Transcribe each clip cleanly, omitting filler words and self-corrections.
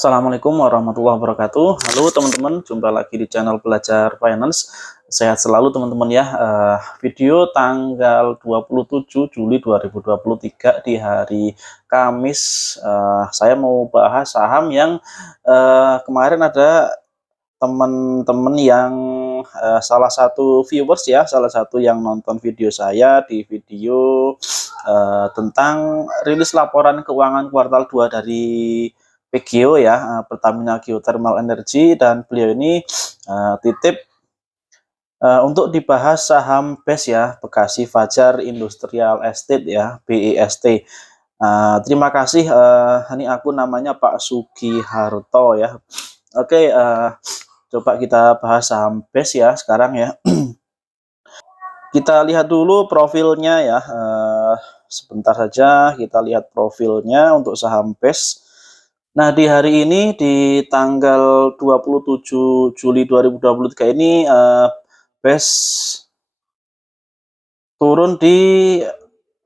Assalamualaikum warahmatullahi wabarakatuh. Halo teman-teman, jumpa lagi di channel Belajar Finance. Sehat selalu teman-teman ya. Video tanggal 27 Juli 2023 di hari Kamis. Saya mau bahas saham yang kemarin ada teman-teman yang salah satu viewers ya, salah satu yang nonton video saya di video tentang rilis laporan keuangan kuartal 2 dari PGO ya, Pertamina Geothermal Energy, dan beliau ini titip untuk dibahas saham BES ya, Bekasi Fajar Industrial Estate ya, BEST. Terima kasih, ini aku namanya Pak Sugiharto ya. Oke, coba kita bahas saham BES ya sekarang ya. Kita lihat dulu profilnya ya, sebentar saja kita lihat profilnya untuk saham BES. Nah, di hari ini di tanggal 27 Juli 2023 ini BES turun di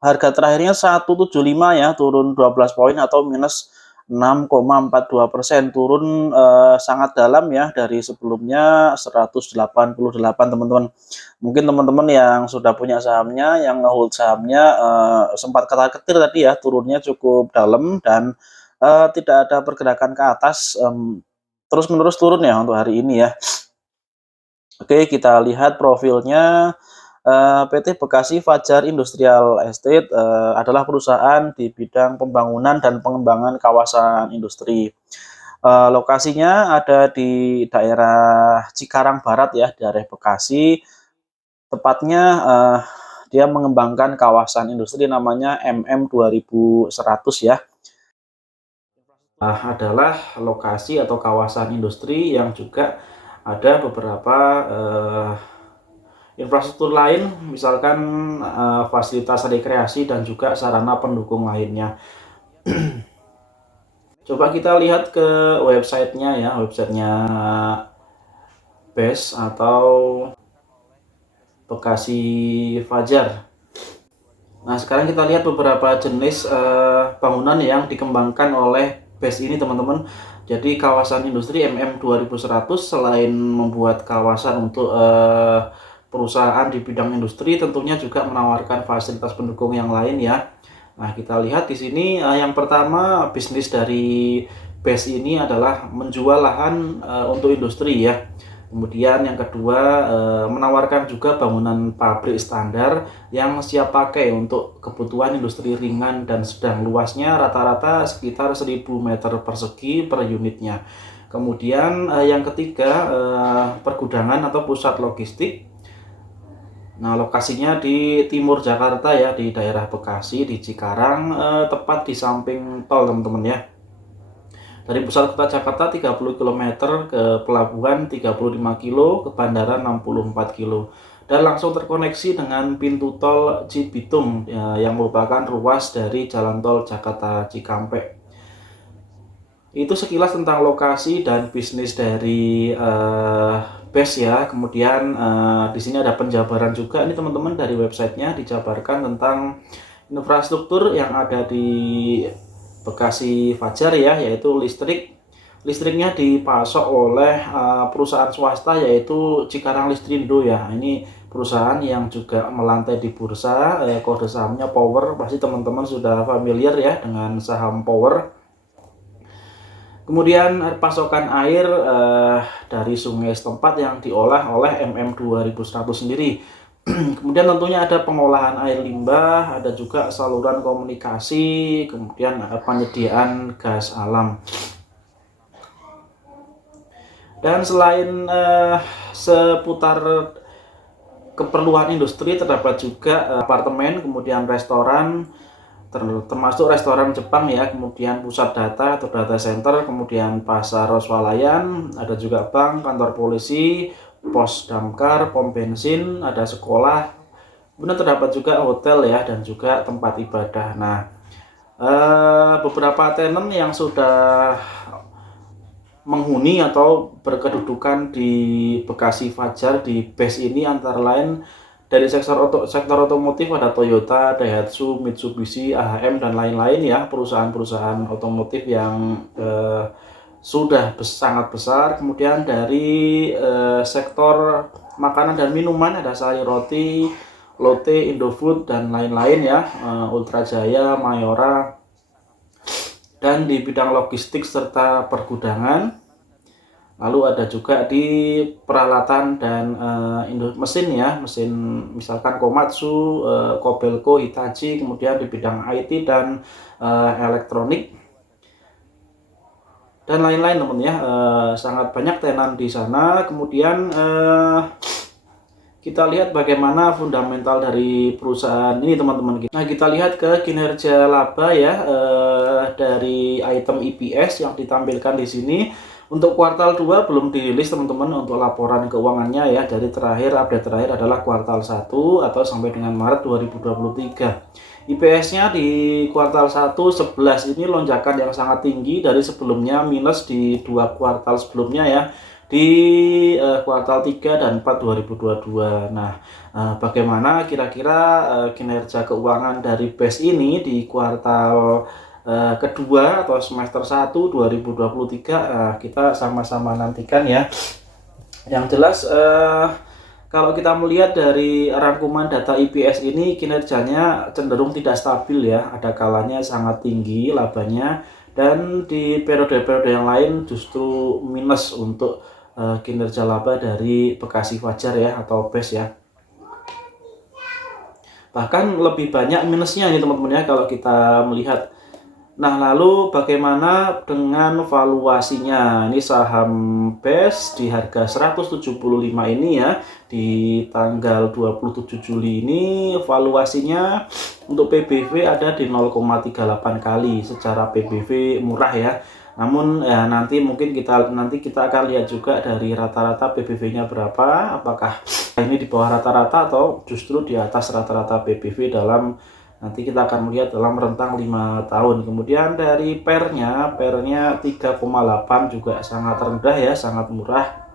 harga terakhirnya 175 ya, turun 12 poin atau minus 6,42%, turun sangat dalam ya dari sebelumnya 188 teman-teman. Mungkin teman-teman yang sudah punya sahamnya, yang ngehold sahamnya sempat ketar-ketir tadi ya, turunnya cukup dalam dan tidak ada pergerakan ke atas, terus-menerus turun ya untuk hari ini ya. Oke, kita lihat profilnya. PT Bekasi Fajar Industrial Estate adalah perusahaan di bidang pembangunan dan pengembangan kawasan industri. Lokasinya ada di daerah Cikarang Barat ya, daerah Bekasi. Tepatnya dia mengembangkan kawasan industri namanya MM 2100 ya. Adalah lokasi atau kawasan industri yang juga ada beberapa infrastruktur lain, misalkan fasilitas rekreasi dan juga sarana pendukung lainnya. Coba kita lihat ke websitenya ya, websitenya BES atau Bekasi Fajar. Nah, sekarang kita lihat beberapa jenis bangunan yang dikembangkan oleh BES ini teman-teman. Jadi kawasan industri MM 2100 selain membuat kawasan untuk perusahaan di bidang industri, tentunya juga menawarkan fasilitas pendukung yang lain ya. Nah, kita lihat di sini yang pertama, bisnis dari BES ini adalah menjual lahan untuk industri ya. Kemudian yang kedua, menawarkan juga bangunan pabrik standar yang siap pakai untuk kebutuhan industri ringan dan sedang, luasnya rata-rata sekitar 1000 meter persegi per unitnya. Kemudian yang ketiga, pergudangan atau pusat logistik. Nah, lokasinya di timur Jakarta ya, di daerah Bekasi, di Cikarang, tepat di samping tol teman-teman ya. Dari pusat kota Jakarta 30 km, ke pelabuhan 35 km, ke bandara 64 km. Dan langsung terkoneksi dengan pintu tol Cibitung ya, yang merupakan ruas dari jalan tol Jakarta Cikampek. Itu sekilas tentang lokasi dan bisnis dari BES ya. Kemudian di sini ada penjabaran juga ini teman-teman, dari websitenya dijabarkan tentang infrastruktur yang ada di Bekasi Fajar ya, yaitu listriknya dipasok oleh perusahaan swasta yaitu Cikarang Listrindo ya. Ini perusahaan yang juga melantai di bursa, kode sahamnya Power, pasti teman-teman sudah familiar ya dengan saham Power. Kemudian pasokan air dari sungai setempat yang diolah oleh MM 2100 sendiri. Kemudian tentunya ada pengolahan air limbah, ada juga saluran komunikasi, kemudian ada penyediaan gas alam. Dan selain seputar keperluan industri, terdapat juga apartemen, kemudian restoran, termasuk restoran Jepang ya, kemudian pusat data atau data center, kemudian pasar swalayan, ada juga bank, kantor polisi, pos damkar, pom bensin, ada sekolah, kemudian terdapat juga hotel ya, dan juga tempat ibadah. Nah, beberapa tenant yang sudah menghuni atau berkedudukan di Bekasi Fajar di BES ini antara lain dari sektor otomotif ada Toyota, Daihatsu, Mitsubishi, AHM dan lain-lain ya, perusahaan-perusahaan otomotif yang sangat besar. Kemudian dari sektor makanan dan minuman ada Sari Roti, Lotte, Indofood dan lain-lain ya, Ultra Jaya, Mayora. Dan di bidang logistik serta pergudangan, lalu ada juga di peralatan dan mesin ya, mesin misalkan Komatsu, Kobelco, Hitachi. Kemudian di bidang IT dan elektronik dan lain-lain teman ya, sangat banyak tenan di sana. Kemudian kita lihat bagaimana fundamental dari perusahaan ini teman-teman. Nah, kita lihat ke kinerja laba ya, dari item EPS yang ditampilkan di sini. Untuk kuartal 2 belum dirilis teman-teman untuk laporan keuangannya ya. Jadi update terakhir adalah kuartal 1 atau sampai dengan Maret 2023. IPS-nya di kuartal 1 11, ini lonjakan yang sangat tinggi dari sebelumnya minus di 2 kuartal sebelumnya ya, di kuartal 3 dan 4 2022. Nah, bagaimana kira-kira kinerja keuangan dari BES ini di kuartal kedua atau semester 1 2023, kita sama-sama nantikan ya. Yang jelas kalau kita melihat dari rangkuman data IPS ini, kinerjanya cenderung tidak stabil ya, ada kalanya sangat tinggi labanya, dan di periode-periode yang lain justru minus untuk kinerja laba dari Bekasi Fajar ya, atau BES ya. Bahkan lebih banyak minusnya ini teman-teman ya kalau kita melihat. Nah, lalu bagaimana dengan valuasinya? Ini saham BES di harga 175 ini ya, di tanggal 27 Juli ini valuasinya untuk PBV ada di 0,38 kali. Secara PBV murah ya. Namun ya nanti kita akan lihat juga dari rata-rata PBV-nya berapa, apakah ini di bawah rata-rata atau justru di atas rata-rata PBV dalam, nanti kita akan melihat dalam rentang 5 tahun. Kemudian dari pernya 3,8 juga sangat rendah ya, sangat murah.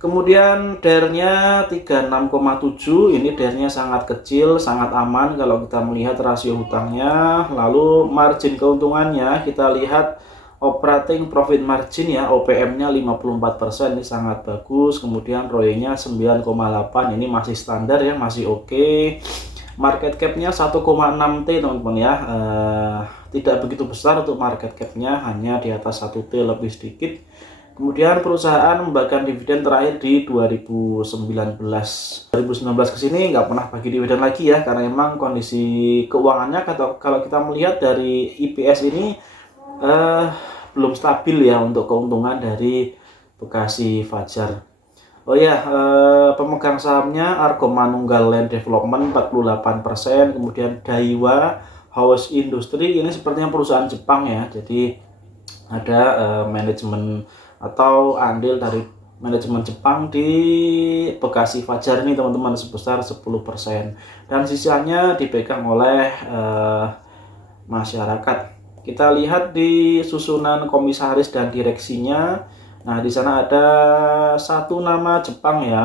Kemudian DER-nya 36,7, ini DER-nya sangat kecil, sangat aman kalau kita melihat rasio hutangnya. Lalu margin keuntungannya kita lihat operating profit margin ya, OPM-nya 54%, ini sangat bagus. Kemudian ROE-nya 9,8, ini masih standar ya, masih oke. Market cap-nya 1,6 T teman-teman ya, tidak begitu besar untuk market cap-nya, hanya di atas 1 T lebih sedikit. Kemudian perusahaan membagikan dividen terakhir di 2019 ke sini nggak pernah bagi dividen lagi ya, karena memang kondisi keuangannya kalau kita melihat dari IPS ini belum stabil ya untuk keuntungan dari Bekasi Fajar. Oh ya, pemegang sahamnya Argo Manunggal Land Development 48%, kemudian Daiwa House Industry, ini sepertinya perusahaan Jepang ya, jadi ada manajemen atau andil dari manajemen Jepang di Bekasi Fajar ini teman-teman sebesar 10%, dan sisanya dipegang oleh masyarakat. Kita lihat di susunan komisaris dan direksinya. Nah, di sana ada satu nama Jepang ya,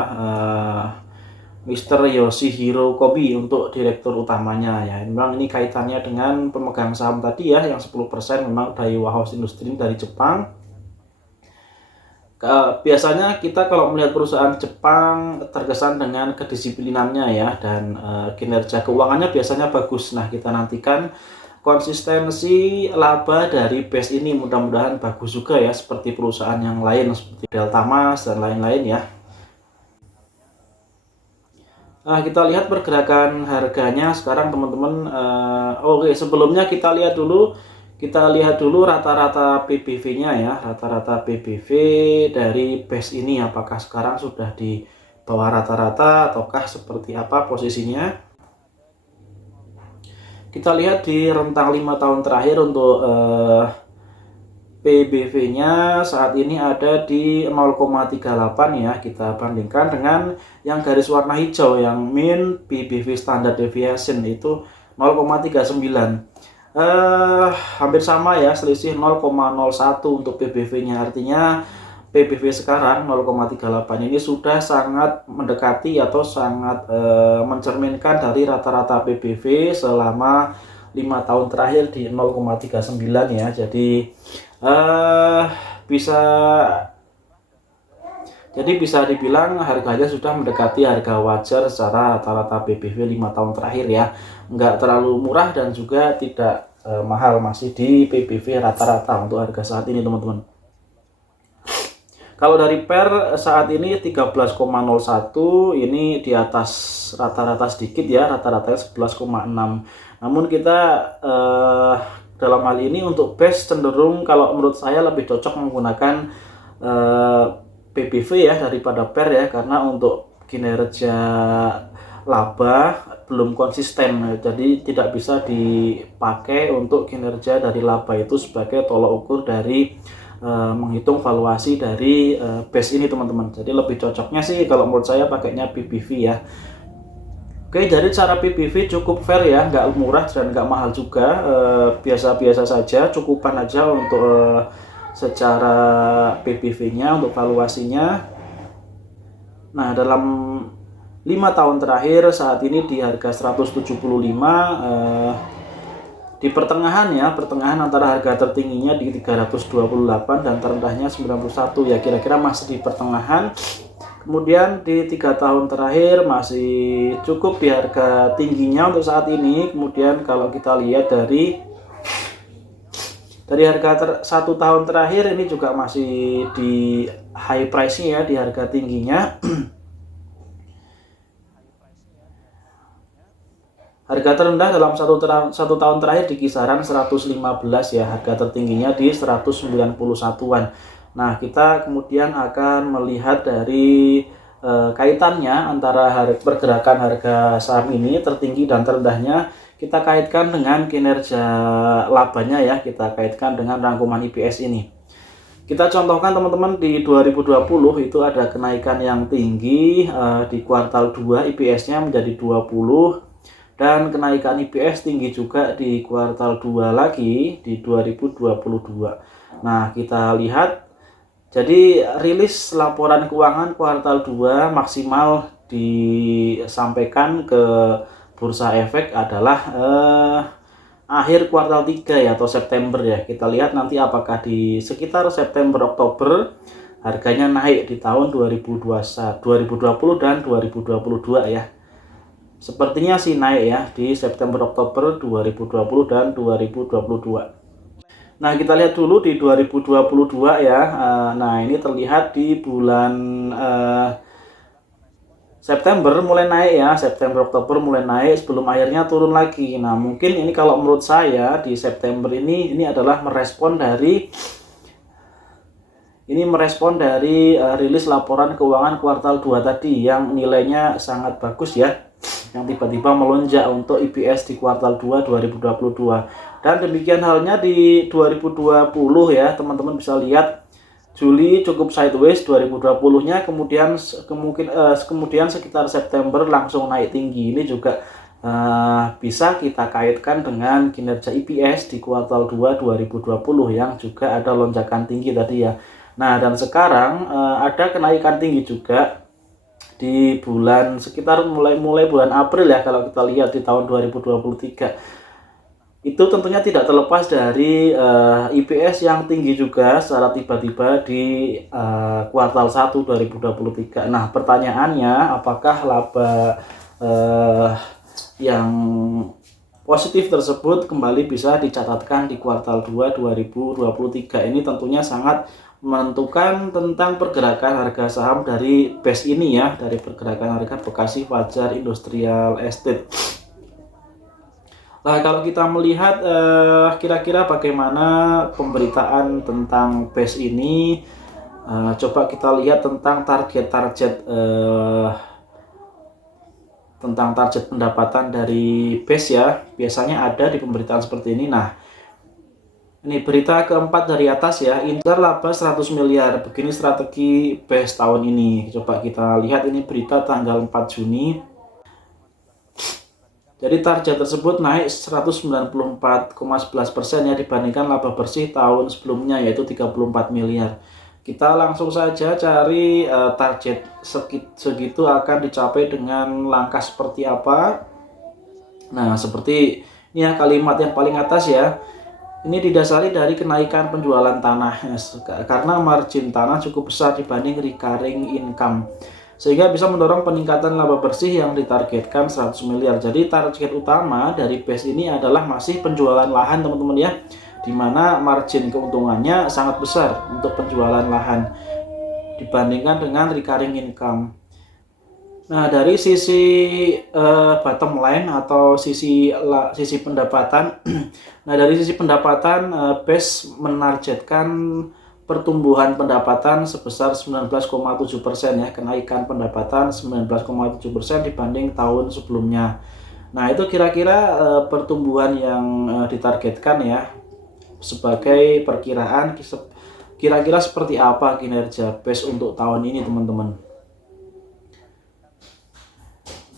Mr. Yoshihiro Kobi untuk direktur utamanya ya. Memang ini kaitannya dengan pemegang saham tadi ya, yang 10% memang Daiwa House Industry dari Jepang. Biasanya kita kalau melihat perusahaan Jepang terkesan dengan kedisiplinannya ya, dan kinerja keuangannya biasanya bagus. Nah, kita nantikan konsistensi laba dari BES ini, mudah-mudahan bagus juga ya, seperti perusahaan yang lain seperti Deltamas dan lain-lain ya. Nah, kita lihat pergerakan harganya sekarang teman-teman. Oke, sebelumnya kita lihat dulu rata-rata PBV-nya ya, rata-rata PBV dari BES ini apakah sekarang sudah di bawah rata-rata ataukah seperti apa posisinya. Kita lihat di rentang 5 tahun terakhir untuk PBV-nya saat ini ada di 0,38 ya. Kita bandingkan dengan yang garis warna hijau yang mean PBV standard deviation itu 0,39. Hampir sama ya, selisih 0,01 untuk PBV-nya. Artinya PBV sekarang 0,38 ini sudah sangat mendekati atau sangat mencerminkan dari rata-rata PBV selama 5 tahun terakhir di 0,39 ya. Jadi bisa dibilang harganya sudah mendekati harga wajar secara rata-rata PBV 5 tahun terakhir ya. Enggak terlalu murah dan juga tidak mahal, masih di PBV rata-rata untuk harga saat ini teman-teman. Kalau dari per saat ini 13,01, ini di atas rata-rata sedikit ya, rata-ratanya 11,6. Namun kita dalam hal ini untuk base cenderung kalau menurut saya lebih cocok menggunakan PBV ya daripada per ya, karena untuk kinerja laba belum konsisten, jadi tidak bisa dipakai untuk kinerja dari laba itu sebagai tolok ukur dari menghitung valuasi dari base ini teman-teman. Jadi lebih cocoknya sih kalau menurut saya pakainya PBV ya. Oke, jadi cara PBV cukup fair ya, nggak murah dan nggak mahal juga, biasa-biasa saja, cukupan aja untuk secara PBV-nya, untuk valuasinya. Nah, dalam 5 tahun terakhir saat ini di harga 175, di pertengahan ya, pertengahan antara harga tertingginya di 328 dan terendahnya 91 ya, kira-kira masih di pertengahan. Kemudian di 3 tahun terakhir masih cukup di harga tingginya untuk saat ini. Kemudian kalau kita lihat dari harga 1 tahun terakhir ini juga masih di high price-nya ya, di harga tingginya. Harga terendah dalam satu tahun terakhir di kisaran 115 ya, harga tertingginya di 191-an. Nah, kita kemudian akan melihat dari kaitannya antara pergerakan harga saham ini tertinggi dan terendahnya, kita kaitkan dengan kinerja labanya ya, kita kaitkan dengan rangkuman EPS ini. Kita contohkan teman-teman, di 2020 itu ada kenaikan yang tinggi, di kuartal 2 EPS-nya menjadi 20, dan kenaikan EPS tinggi juga di kuartal 2 lagi di 2022. Nah, kita lihat, jadi rilis laporan keuangan kuartal 2 maksimal disampaikan ke Bursa Efek adalah akhir kuartal 3 ya, atau September ya. Kita lihat nanti apakah di sekitar September Oktober harganya naik di tahun 2020 dan 2022 ya. Sepertinya sih naik ya di September Oktober 2020 dan 2022. Nah, kita lihat dulu di 2022 ya. Nah, ini terlihat di bulan September mulai naik ya, September Oktober mulai naik sebelum akhirnya turun lagi. Nah, mungkin ini kalau menurut saya di September ini adalah merespon dari rilis laporan keuangan kuartal 2 tadi yang nilainya sangat bagus ya, yang tiba-tiba melonjak untuk EPS di kuartal 2 2022. Dan demikian halnya di 2020 ya, teman-teman bisa lihat Juli cukup sideways 2020-nya, kemudian sekitar September langsung naik tinggi. Ini juga bisa kita kaitkan dengan kinerja EPS di kuartal 2 2020 yang juga ada lonjakan tinggi tadi ya. Nah, dan sekarang ada kenaikan tinggi juga di bulan sekitar mulai bulan April ya, kalau kita lihat di tahun 2023. Itu tentunya tidak terlepas dari IPS yang tinggi juga secara tiba-tiba di kuartal 1 2023. Nah, pertanyaannya, apakah laba yang positif tersebut kembali bisa dicatatkan di kuartal 2 2023? Ini tentunya sangat menentukan tentang pergerakan harga saham dari base ini ya, dari pergerakan harga Bekasi Fajar Industrial Estate. Nah, kalau kita melihat kira-kira bagaimana pemberitaan tentang base ini, coba kita lihat tentang target pendapatan dari base ya. Biasanya ada di pemberitaan seperti ini. Nah, ini berita keempat dari atas ya, Incar laba 100 miliar, begini strategi base tahun ini. Coba kita lihat, ini berita tanggal 4 Juni. Jadi target tersebut naik 194,11% ya dibandingkan laba bersih tahun sebelumnya, yaitu 34 miliar. Kita langsung saja cari target segitu akan dicapai dengan langkah seperti apa. Nah, seperti Ini ya kalimat yang paling atas ya. Ini didasari dari kenaikan penjualan tanah karena margin tanah cukup besar dibanding recurring income, sehingga bisa mendorong peningkatan laba bersih yang ditargetkan 100 miliar. Jadi target utama dari BES ini adalah masih penjualan lahan teman-teman ya, dimana margin keuntungannya sangat besar untuk penjualan lahan dibandingkan dengan recurring income. Nah, dari sisi bottom line atau sisi pendapatan, nah dari sisi pendapatan BES menargetkan pertumbuhan pendapatan sebesar 19,7% ya, kenaikan pendapatan 19,7% dibanding tahun sebelumnya. Nah, itu kira-kira pertumbuhan yang ditargetkan ya, sebagai perkiraan kira-kira seperti apa kinerja BES untuk tahun ini teman-teman.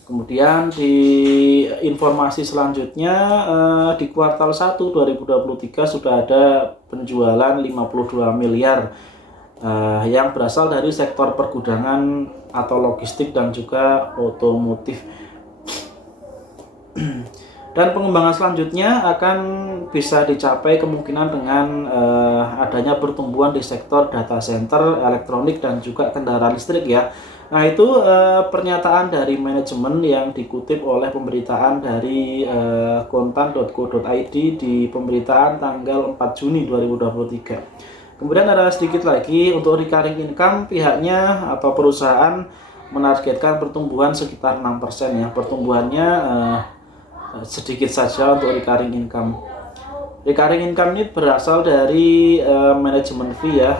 Kemudian di informasi selanjutnya di kuartal 1 2023 sudah ada penjualan 52 miliar yang berasal dari sektor pergudangan atau logistik dan juga otomotif. Dan pengembangan selanjutnya akan bisa dicapai kemungkinan dengan adanya pertumbuhan di sektor data center, elektronik, dan juga kendaraan listrik ya. Nah, itu pernyataan dari manajemen yang dikutip oleh pemberitaan dari kontan.co.id di pemberitaan tanggal 4 Juni 2023. Kemudian ada sedikit lagi untuk recurring income, pihaknya atau perusahaan menargetkan pertumbuhan sekitar 6% ya. Pertumbuhannya sedikit saja untuk recurring income. Recurring income ini berasal dari manajemen fee ya,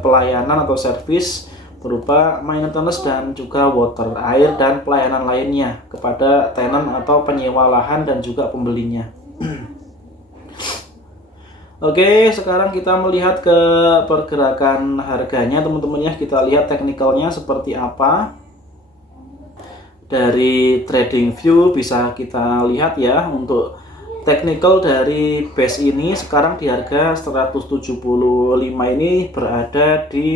pelayanan atau service berupa maintenance dan juga water, air, dan pelayanan lainnya kepada tenant atau penyewa lahan dan juga pembelinya. Oke, sekarang kita melihat ke pergerakan harganya teman-teman ya. Kita lihat teknikalnya seperti apa. Dari trading view bisa kita lihat ya, untuk technical dari BES ini sekarang di harga 175 ini berada di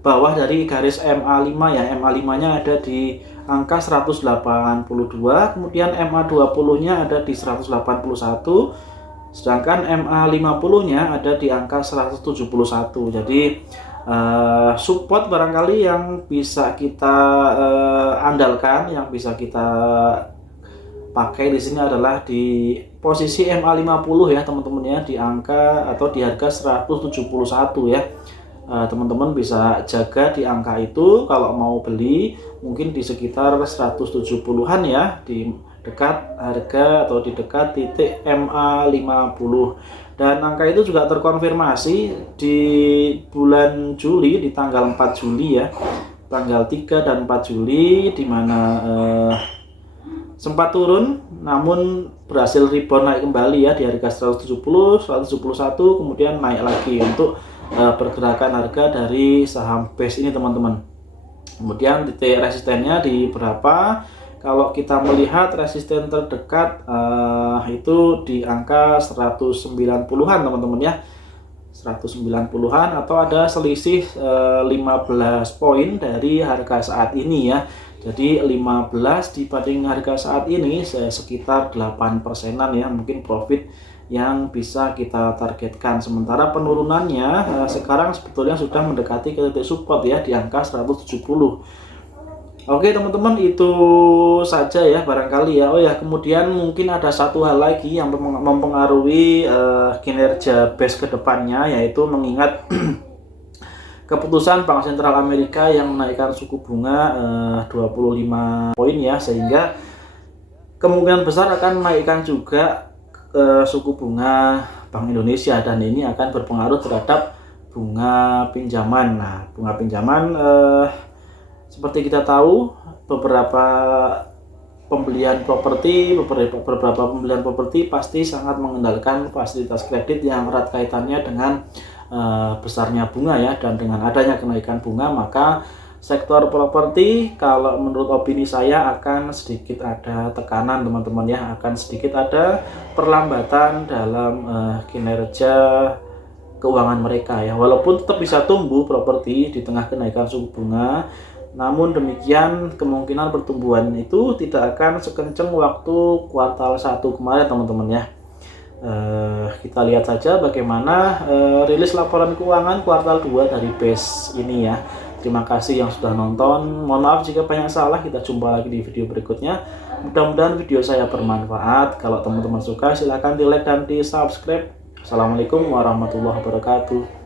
bawah dari garis MA5 ya. MA5 nya ada di angka 182, kemudian MA20 nya ada di 181, sedangkan MA50 nya ada di angka 171. Jadi support barangkali yang bisa kita andalkan, yang bisa kita pakai di sini adalah di posisi MA50 ya teman-teman ya, di angka atau di harga 171 ya. Teman-teman bisa jaga di angka itu kalau mau beli, mungkin di sekitar 170-an ya, di dekat harga atau di dekat titik MA50. Dan angka itu juga terkonfirmasi di bulan Juli, di tanggal 4 Juli ya, tanggal 3 dan 4 Juli, di mana sempat turun namun berhasil rebound naik kembali ya di harga 170, 171, kemudian naik lagi untuk pergerakan harga dari saham BES ini teman-teman. Kemudian titik resistennya di berapa? Kalau kita melihat resisten terdekat itu di angka 190-an teman-teman ya, 190-an, atau ada selisih 15 poin dari harga saat ini ya. Jadi 15 dibanding harga saat ini sekitar 8%-an ya, mungkin profit yang bisa kita targetkan. Sementara penurunannya sekarang sebetulnya sudah mendekati ke titik support ya di angka 170. Oke teman-teman, itu saja ya barangkali ya. Oh ya, kemudian mungkin ada satu hal lagi yang mempengaruhi kinerja BES ke depannya, yaitu mengingat keputusan Bank Sentral Amerika yang menaikkan suku bunga 25 poin ya, sehingga kemungkinan besar akan menaikkan juga suku bunga Bank Indonesia, dan ini akan berpengaruh terhadap bunga pinjaman. Nah, bunga pinjaman seperti kita tahu, beberapa pembelian properti pasti sangat mengendalikan fasilitas kredit yang erat kaitannya dengan besarnya bunga ya, dan dengan adanya kenaikan bunga maka sektor properti kalau menurut opini saya akan sedikit ada tekanan teman-teman ya, akan sedikit ada perlambatan dalam kinerja keuangan mereka ya. Walaupun tetap bisa tumbuh properti di tengah kenaikan suku bunga, Namun demikian kemungkinan pertumbuhan itu tidak akan sekencang waktu kuartal 1 kemarin teman-teman ya. Kita lihat saja bagaimana rilis laporan keuangan kuartal 2 dari BES ini ya. Terima kasih yang sudah nonton. Mohon maaf jika banyak salah. Kita jumpa lagi di video berikutnya. Mudah-mudahan video saya bermanfaat. Kalau teman-teman suka silahkan di like dan di subscribe. Assalamualaikum warahmatullahi wabarakatuh.